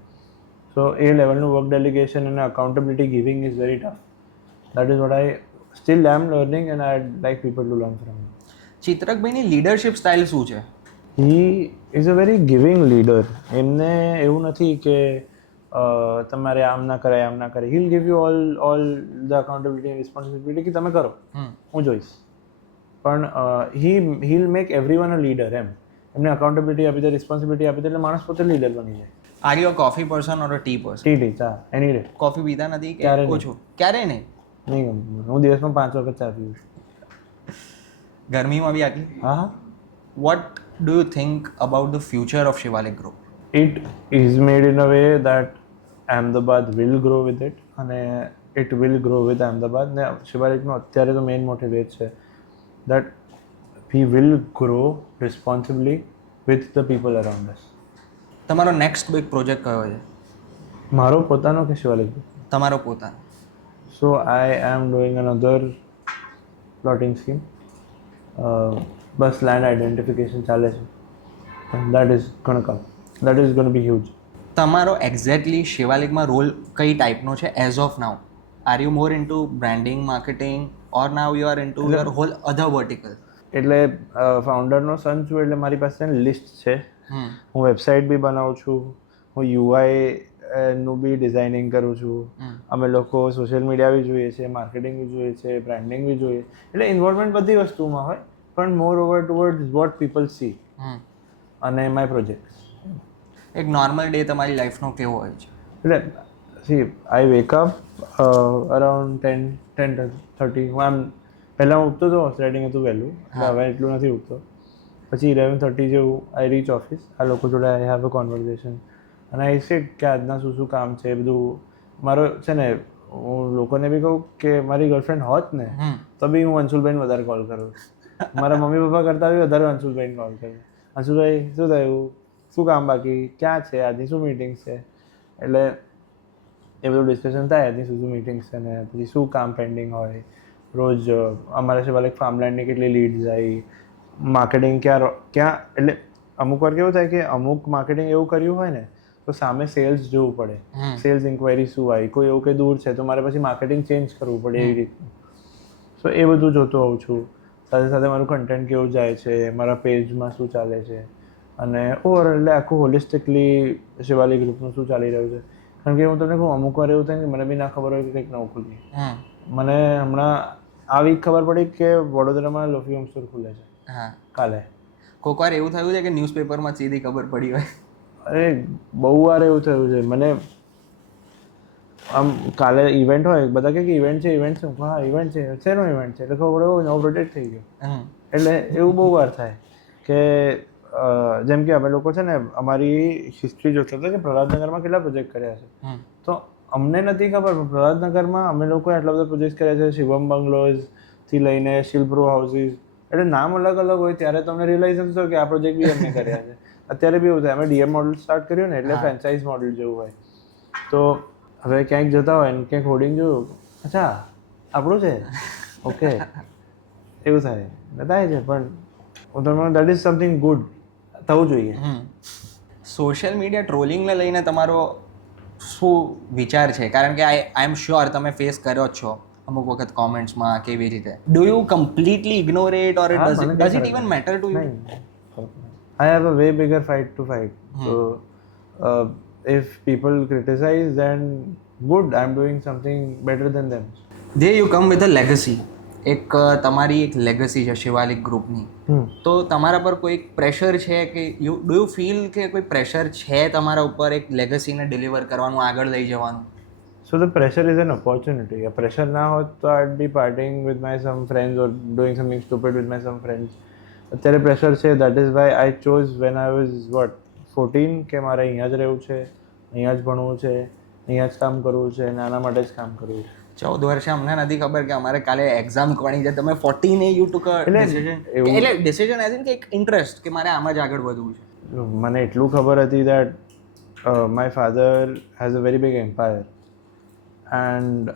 સો એ લેવલનું વર્ક ડેલિગેશન અને accountability giving is very tough. That is what I still am learning and I like people to learn from. ચિત્રકભાઈની લીડરશિપ સ્ટાઇલ શું છે? He is a very giving leader. એમને એવું નથી કે તમારે આમ ના કરાય, આમ ના કરે. He will give you all the accountability responsibility કે તમે કરો, હું જોઈશ. પણ he will make everyone a leader એમ. એમને અકાઉન્ટેબિલિટી આપી દે, રિસ્પોન્સિબિલિટી આપી દે, એટલે માણસ પોતે લીડર બની જાય. Are you a coffee person or a T person? T ચા એની ડે. કોફી પીતા નથી કે ઓછું? ક્યારે નહીં? નહીં ગમતું. હું દિવસમાં 5 વખત ચા પીવું છું. ગરમીમાં બી આટલી? હા. What do you think about the future of Shivalik group? It is made in a way that Ahmedabad will grow with it અને it will grow with Ahmedabad. ને શિવાલિકનો અત્યારે તો મેઇન મોટિવ એ છે that we will grow responsibly with the people around us. તમારો next big project કયો છે? મારો પોતાનો કે શિવાલિક? તમારો પોતાનો. So I am doing another plotting scheme. Bus land identification ચાલે છે. And that is gonna come. That is gonna be huge. તમારો એક્ઝેક્ટલી શિવાલિકમાં રોલ કઈ ટાઈપનો છે as of now? Are you more into branding, marketing, or now you are into your whole other vertical? એટલે ફાઉન્ડરનો સન છું એટલે મારી પાસે લિસ્ટ છે. હું વેબસાઇટ બી બનાવું છું, હું યુઆઈ નું બી ડિઝાઇનિંગ કરું છું. અમે લોકો સોશિયલ મીડિયા બી જોઈએ છે, માર્કેટિંગ બી જોઈએ છે, બ્રાન્ડિંગ બી જોઈએ, એટલે ઇન્વોલ્વમેન્ટ બધી વસ્તુમાં હોય, પણ more over towards what people see અને માય પ્રોજેક્ટ. એક નોર્મલ ડે તમારી લાઈફનો કેવો હોય છે? એટલે see I wake up around 10:30. હું આમ પહેલાં હું ઉઠતો હતો, સ્ટાર્ટિંગ હતું વહેલું, હવે એટલું નથી ઉઠતો. પછી 11:30 જેવું આઈ રીચ ઓફિસ. આ લોકો જોડે આઈ હેવ અ કોન્વર્ઝેશન અને આઈ સેટ કે આજના શું શું કામ છે બધું. મારો છે ને, હું લોકોને બી કહું કે મારી ગર્લફ્રેન્ડ હોત ને તો બી હું અંશુલભાઈને વધારે કોલ કરું. મારા મમ્મી પપ્પા કરતાં બી વધારે અંશુલભાઈને કોલ કરું. અંશુલભાઈ શું થયું, શું કામ બાકી, ક્યાં છે, આજની શું મીટિંગ છે, એટલે એ બધું ડિસ્કશન થાય. આજની શું શું મીટિંગ્સ છે ને પછી શું કામ પેન્ડિંગ હોય. રોજ અમારા શિવાલિક ફાર્મલેન્ડની કેટલી લીડ્સ આવી, માર્કેટિંગ ક્યાં એટલે અમુક વાર કેવું થાય કે અમુક માર્કેટિંગ એવું કર્યું હોય ને તો સામે સેલ્સ જોવું પડે. સેલ્સ ઇન્ક્વાયરી શું આવી, કોઈ એવું કે દૂર છે તો મારે પછી માર્કેટિંગ ચેન્જ કરવું પડે એવી રીતનું. સો એ બધું જોતો હોઉં છું. સાથે સાથે મારું કન્ટેન્ટ કેવું જાય છે, મારા પેજમાં શું ચાલે છે, અને ઓવરઓલ એટલે આખું હોલિસ્ટિકલી શિવાલિક ગ્રુપનું શું ચાલી રહ્યું છે. કારણ કે હું તમને કહું, અમુક વાર એવું થાય કે મને બી ના ખબર હોય કે કંઈક નવું ખુલ્યું. મને હમણાં આ વીક ખબર પડી કે વડોદરામાં લોફી હોમ સ્ટોર ખુલે છે. કાલે કોઈક વાર એવું થયું છે કે ન્યૂઝપેપરમાં સીધી ખબર પડી હોય? અરે બહુ વાર એવું થયું છે. મને આમ કાલે ઇવેન્ટ હોય, બધા કે ઇવેન્ટ છે, ઇવેન્ટ છે, હા ઇવેન્ટ છે, શેનો ઇવેન્ટ છે, એટલે ખબર પડે નવો પ્રોજેક્ટ થઈ ગયો. એટલે એવું બહુ વાર થાય કે જેમ કે અમે લોકો છે ને અમારી હિસ્ટ્રી જોતા હતા કે પ્રહલાદનગરમાં કેટલા પ્રોજેક્ટ કર્યા છે. તો અમને નથી ખબર, પણ પ્રહલાદનગરમાં અમે લોકોએ આટલા બધા પ્રોજેક્ટ કર્યા છે. શિવમ બંગલોઝથી લઈને શિલ્પરો હાઉસીસ, એટલે નામ અલગ અલગ હોય ત્યારે તમને રિયલાઇઝ થશે કે આ પ્રોજેક્ટ બી અમે કર્યા છે. અત્યારે બી એવું થાય, અમે ડીએમ મોડલ સ્ટાર્ટ કર્યું ને એટલે ફ્રેન્ચાઇઝ મોડલ જેવું હોય. તો હવે ક્યાંક જતા હોય ને ક્યાંક હોર્ડિંગ જોયું, અચ્છા આપણું છે, ઓકે, એવું થાય છે. પણ હું તમને દેટ ઇઝ સમથિંગ ગુડ થવું જોઈએ. સોશિયલ મીડિયા ટ્રોલિંગને લઈને તમારો શું વિચાર છે? કારણ કે આઈ એમ શ્યોર તમે ફેસ કર્યો જ છો અમુક વખત કોમેન્ટ્સમાં કેવી રીતે. Do you completely ignore it or does it even matter to you? I have a way bigger fight to fight. So if people criticize, then good, I'm doing something better than them. There you come with a legacy. એક તમારી એક legacy છે શિવાલિક ગ્રુપની. તો તમારા પર કોઈ pressure છે કે ડુ યુ ફીલ કે કોઈ પ્રેશર છે તમારા ઉપર એક લેગસીને ડિલિવર કરવાનું, આગળ લઈ જવાનું? So the pressure is an opportunity. A pressure ના હોત તો I'd be partying with my some friends or doing something stupid with my some friends. અત્યારે પ્રેશર છે, that is why I chose when I was 14 કે મારે અહીંયા જ રહેવું છે, અહીંયા જ ભણવું છે, અહીંયા જ કામ કરવું છે, અને આના માટે જ કામ કરવું છે. 14 વર્ષે અમને નથી ખબર કે અમારે કાલે એક્ઝામ કોની છે. તમે 14 યુ ટુક એટલે ડિસિઝન એઝ ઇન કે એક ઇન્ટરેસ્ટ કે મારે આમાં જ આગળ વધવું છે. મને એટલું ખબર હતી that my father has a very big empire and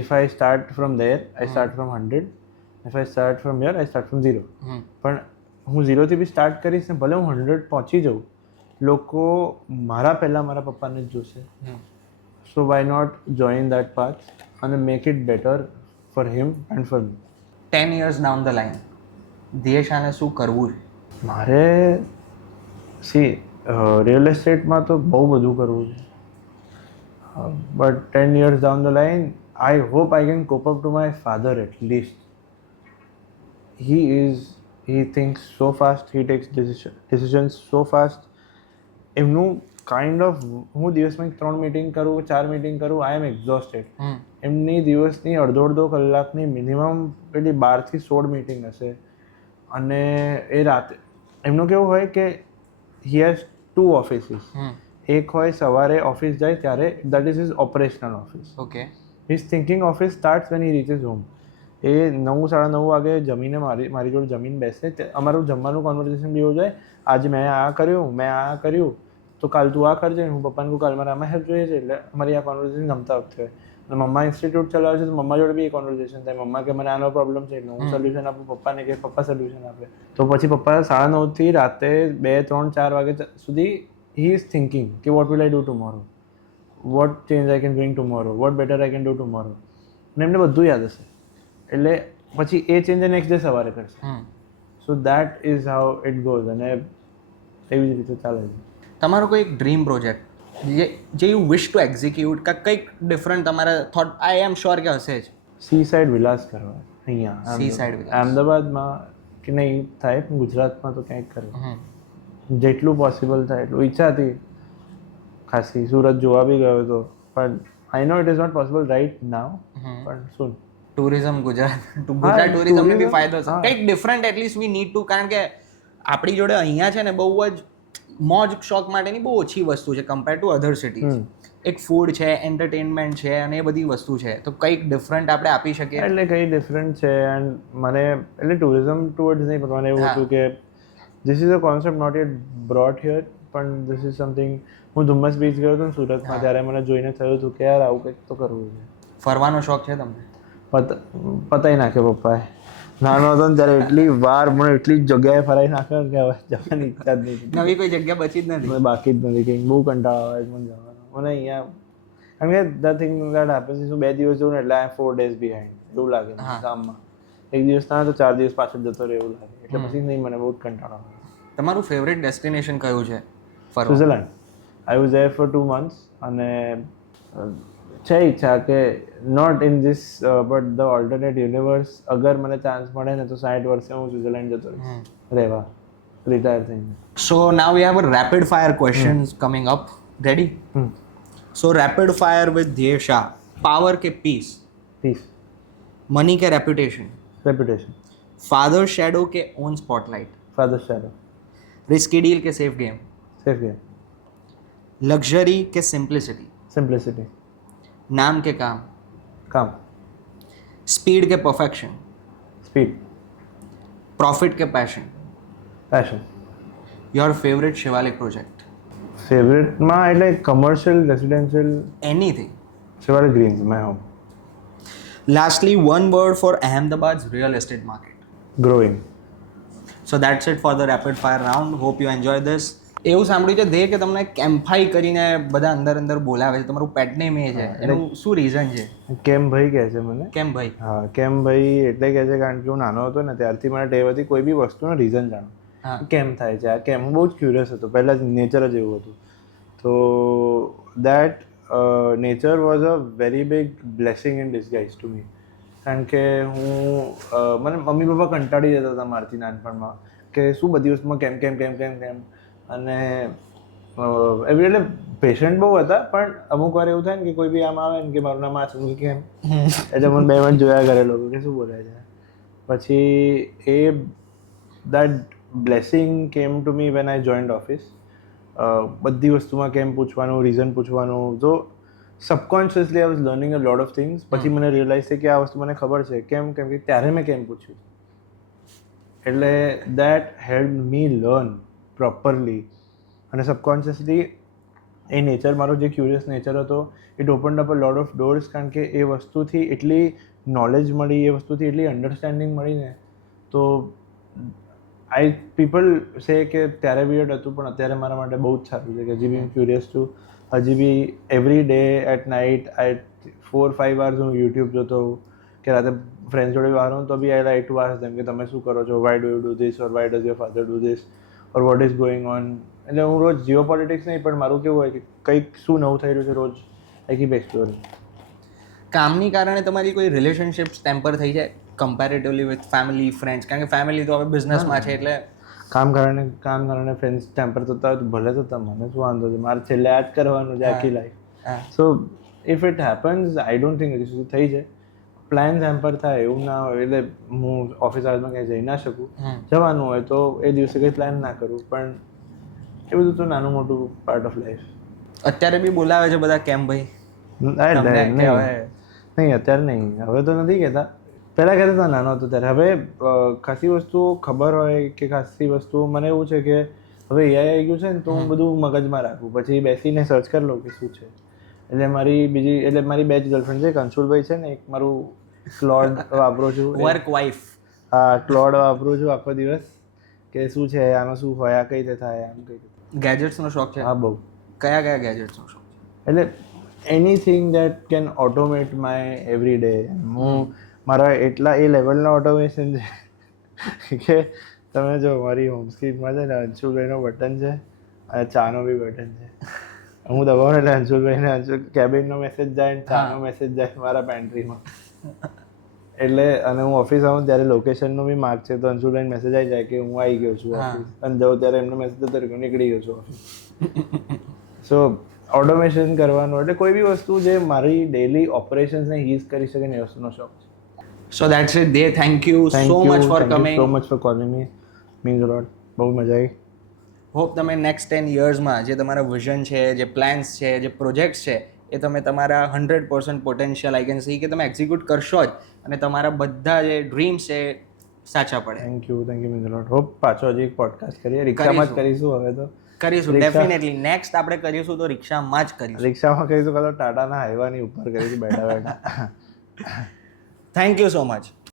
if I start from there, I start from 100. If I start from here, I start from 0. પણ હું 0 થી બી સ્ટાર્ટ કરીશ ને ભલે હું 100 પહોંચી જાઉં, લોકો મારા પહેલાં મારા પપ્પાને જ જોશે. So why not join that path અને make it better for him and for me. 10 years down the line દિયેશાને શું કરવું છે? મારે રિયલ એસ્ટેટમાં તો બહુ બધું કરવું છે, but 10 years down the line I hope I can cope up to my father at least. He thinks so fast, he takes decisions so fast. એમનું કાઇન્ડ ઓફ હું દિવસમાં 3 મીટિંગ કરું, 4 મીટિંગ કરું, આઈ એમ એક્ઝોસ્ટેડ. એમની દિવસની અડધો કલાકની minimum પેલી 12 થી 16 મીટિંગ હશે. અને એ રાતે એમનું કેવું હોય કે હી હેઝ 2 ઓફિસીસ. એક હોય સવારે ઓફિસ જાય ત્યારે, that is his operational office. Okay. His thinking office starts when he reaches home. એ 9 સાડા 9 વાગે જમીને મારી જોડે જમીન બેસે. અમારું જમવાનું કોન્વર્ઝેશન બી એવું જાય, આજે મેં આ કર્યું તો કાલ તું આ કરજે. હું પપ્પાને કહું કાલ મારે આમાં હેલ્પ જોઈએ છે, એટલે અમારી આ કોન્વર્ઝેશન ગમતા વખતે હોય. અને મમ્મા ઇન્સ્ટિટ્યૂટ ચલાવે છે તો મમ્મા જોડે બી એ કોન્વર્ઝેશન થાય. મમ્મા કે મને આનો પ્રોબ્લેમ છે એટલે હું સોલ્યુશન આપું, પપ્પાને કે પપ્પા સોલ્યુશન આપે. તો પછી પપ્પા 9:30 થી રાતે 2, 3, 4 વાગે સુધી હી ઇઝ થિંકિંગ કે what will I do tomorrow, what change I can bring tomorrow, what better I can do tomorrow. અને એમને બધું યાદ હશે, એટલે પછી એ ચેન્જ નેક્સ્ટ ડે સવારે કરશે. સો that is how it goes. અને એવી જ રીતે ચાલે છે. તમારો કોઈ ડ્રીમ પ્રોજેક્ટ જે યુ વિશ ટુ એક્ઝિક્યુટ, કે કંઈક ડિફરન્ટ તમારા થોટ, આઈ એમ શ્યોર કે હશે જ. સી સાઈડ વિલાસ કરવા અહીંયા, સી સાઈડ વિલાસ. અમદાવાદમાં કે નહીં થાય, પણ ગુજરાતમાં તો ક્યાંક કરે. જેટલું પોસિબલ થાય એટલું. ઈચ્છા હતી ખાસી, સુરત જોવા બી ગયો હતો, પણ I know it is not possible right now, પણ શું ટુરિઝમ ગુજરાત ટુરિઝમને બી ફાયદો છે, કંઈક different at least we need to. કારણ કે આપણી જોડે અહીંયા છે ને બહુ જ મોજ શોખ માટેની બહુ ઓછી વસ્તુ છે કમ્પેર ટુ અધર સિટીઝ. એક ફૂડ છે, એન્ટરટેનમેન્ટ છે, અને એ બધી વસ્તુ છે, તો કંઈક ડિફરન્ટ આપણે આપી શકીએ. એટલે કંઈ ડિફરન્ટ છે. એન્ડ મને એટલે ટુરિઝમ ટુવર્ડ્સ નહીં, પણ મને એવું હતું કે this is a concept not yet brought here, પણ ધીસ ઇઝ સમથિંગ. હું ધુમ્મસ બીચ ગયો હતો ને સુરતમાં, ત્યારે મને જોઈને થયું હતું કે યાર આવું કંઈક તો કરવું છે. ફરવાનો શોખ છે તમને? પતાઈ નાખ્યો પપ્પાએ. નાનો હતો ને ત્યારે એટલી વાર મને એટલી જગ્યાએ ફરાઈ નાખ્યો કે હવે જવાની ઈચ્છા જ નહીં. નવી કોઈ જગ્યા બચી જ નથી. બાકી જ નથી, કંઈક બહુ કંટાળો આવે મને જવાનો. મને અહીંયા કારણ કે the thing that happens is, હું 2 દિવસ જઉં ને એટલે આઈ 4 days બિહાઇન્ડ એવું લાગે કામમાં. 1 દિવસ ના તો 4 દિવસ પાછળ જતો રહે એવું લાગે. એટલે પછી નહીં, મને બહુ જ કંટાળો આવે. તમારું ફેવરેટ ડેસ્ટિનેશન કયું છે? Switzerland. I was there for 2 months. અને છે ઈચ્છા કે not in this but the alternate universe, અગર મને ચાન્સ મળે ને તો 60 વર્ષે હું સ્વિટ્ઝરલેન્ડ જતો રહીશ રહેવા, રિટાયર થઈને. So now we have a rapid fire questions coming up. Ready? So rapid fire with Dhyey Shah. Power કે પીસ? પીસ. મની કે રેપ્યુટેશન? રેપ્યુટેશન. ફાધર શેડો કે own spotlight? Father shadow. Risky deal કે safe game? Safe game. Luxury કે simplicity? Simplicity. નામ કે કામ? કામ. Speed કે પરફેક્શન? સ્પીડ. પ્રોફિટ કે passion? Passion. Your favourite Shivalik project? ફેવરેટમાં એટલે commercial, residential, anything. Shivalik Green's, my home. Lastly, one word for Ahmedabad's real estate market. Growing. So that's it for the rapid fire round. Hope you enjoy this. એવું સાંભળ્યું છે દે કે તમને કેમ્ફાઈ કરીને બધા અંદર બોલાવે છે, તમારું પેટ નેમ એ છે, એનું શું રીઝન છે? કેમ ભાઈ કહે છે મને. કેમ ભાઈ? હા, કેમ ભાઈ એટલે કહે છે કારણ કે હું નાનો હતો ને ત્યારથી મને ટેવ હતી કોઈ બી વસ્તુનું રીઝન જાણો, કેમ થાય છે આ કેમ. હું બહુ જ ક્યુરિયસ હતો, પહેલાં જ નેચર જ એવું હતું. તો that nature was a very big blessing in disguise to me. કારણ કે મને મમ્મી પપ્પા કંટાળી જતા હતા મારથી નાનપણમાં કે શું બધી વસ્તુમાં કેમ કેમ કેમ કેમ કેમ. અને એવી એટલે પેશન્ટ બહુ હતા, પણ અમુક વાર એવું થાય ને કે કોઈ બી આમ આવે ને કે મારું નામ આ છે કેમ, એટલે મને 2 મિનિટ જોયા કરે લોકો કે શું બોલે છે. પછી એ that blessing came to me when I joined office. બધી વસ્તુમાં કેમ પૂછવાનું, રીઝન પૂછવાનું. તો subconsciously I was learning a lot of things. પછી મને રિયલાઇઝ થઈ કે આ વસ્તુ મને ખબર છે કેમ કે ત્યારે મેં કેમ પૂછ્યું. એટલે that help me learn properly. અને સબકોન્શિયસલી એ નેચર, મારો જે ક્યુરિયસ નેચર હતો, it opened up a lot of doors. કારણ કે એ વસ્તુથી એટલી નોલેજ મળી, એ વસ્તુથી એટલી અન્ડરસ્ટેન્ડિંગ મળીને. તો પીપલ સે કે ત્યારે વિયર્ડ હતું, પણ અત્યારે મારા માટે બહુ જ સારું છે કે હજી બી હું ક્યુરિયસ છું. હજી બી every day at night 4-5 hours હું યુટ્યુબ જોતો હોઉં, કે રાતે ફ્રેન્ડ્સ જોડે બહાર હોઉં તો બી I like to ask them કે તમે શું કરો છો, why do you do this, or why does your father do this, or what is going on. એટલે હું રોજ જીઓ પોલિટિક્સ નહીં, પણ મારું કેવું હોય કે કંઈક શું નવું થઈ રહ્યું છે રોજ, આઈ કીપ એક્સપ્લોરિંગ. કામની કારણે તમારી કોઈ રિલેશનશિપ ટેમ્પર થઈ જાય કમ્પેરેટિવલી વિથ ફેમિલી, ફ્રેન્ડ્સ? કારણ કે ફેમિલી તો હવે બિઝનેસમાં છે, એટલે કામ કારણે ફ્રેન્ડ્સ ટેમ્પર થતા હોય તો ભલે થતા, મને શું વાંધો છે, મારે છેલ્લે આ જ કરવાનું છે આખી life. So if it happens, I don't think હજી સુધી થઈ જાય. પ્લાન્સ હેમ્પર થાય એવું ના હોય, એટલે હું ઓફિસ આવરમાં ક્યાંય જઈ ના શકું. જવાનું હોય તો એ દિવસે કંઈ પ્લાન ના કરું, પણ એ બધું તો નાનું મોટું પાર્ટ ઓફ લાઈફ. અત્યારે બી બોલાવે છે બધા કેમ ભાઈ તમને કે હવે નહીં અત્યારે નહીં, હવે તો નથી કહેતા. પહેલાં કહેતા હતા નાનો હતો ત્યારે. હવે ખાસી વસ્તુઓ ખબર હોય કે ખાસી વસ્તુઓ મને એવું છે કે હવે એઆઈ આવી ગયું છે ને તો હું બધું મગજમાં રાખું, પછી બેસીને સર્ચ કરી લઉં કે શું છે. એટલે મારી બે જ ગર્લફ્રેન્ડ છે, એક અંશુલભાઈ છે ને એક મારું ક્લોડ વાપરું છું. Work wife. હા, ક્લોડ વાપરું છું આખો દિવસ કે શું છે, આમાં શું હોય, આ કઈ રીતે થાય, આમ કઈ રીતે. ગેજેટ્સનો શોખ છે? હા, બહુ. કયા કયા ગેજેટ્સનો શોખ છે? એટલે anything that can automate my every day. હું મારા એટલા એ લેવલના ઓટોમેશન છે કે તમે જો મારી હોમ સ્ક્રીનમાં છે ને અંશુભાઈનો બટન છે અને ચાનો બી બટન છે. હું દબાવું એટલે અંશુભાઈને કેબિનનો મેસેજ જાય ને ચાનો મેસેજ જાય મારા પેન્ટ્રીમાં. એટલે અને હું ઓફિસ આવું ત્યારે લોકેશનનો બી માર્ક છે તો અંશુભાઈને મેસેજ આવી જાય કે હું આવી ગયો છું ઓફિસ, અને જવું ત્યારે એમનો મેસેજ જતો રહ્યો નીકળી ગયો છું ઓફિસ. સો ઓટોમેશન કરવાનું એટલે કોઈ બી વસ્તુ જે મારી ડેલી ઓપરેશન્સને ઇઝ કરી શકે ને એ વસ્તુનો શોખ છે. So that's it. દે thank you so much for coming. So much for calling me. Means a lot. બહુ મજા આવી. હોપ તમે નેક્સ્ટ 10 યર્સમાં જે તમારા વિઝન છે, જે પ્લાન્સ છે, જે પ્રોજેક્ટ્સ છે એ તમે તમારા 100% પોટેન્શિયલ આઈ કેન સી કે તમે એક્ઝિક્યુટ કરશો જ અને તમારા બધા જે ડ્રીમ્સ છે સાચા પડે. Thank you means a lot. Hope પાછો હજી એક પોડકાસ્ટ કરીએ. રિક્ષામાં જ કરીશું હવે તો. કરીશું ડેફિનેટલી. નેક્સ્ટ આપણે કરીશું તો રિક્ષામાં જ કરીશું. રિક્ષામાં કરીશું કાં તો ટાટાના હાઈવાની ઉપર કરીશું બેઠા બેઠા. Thank you so much.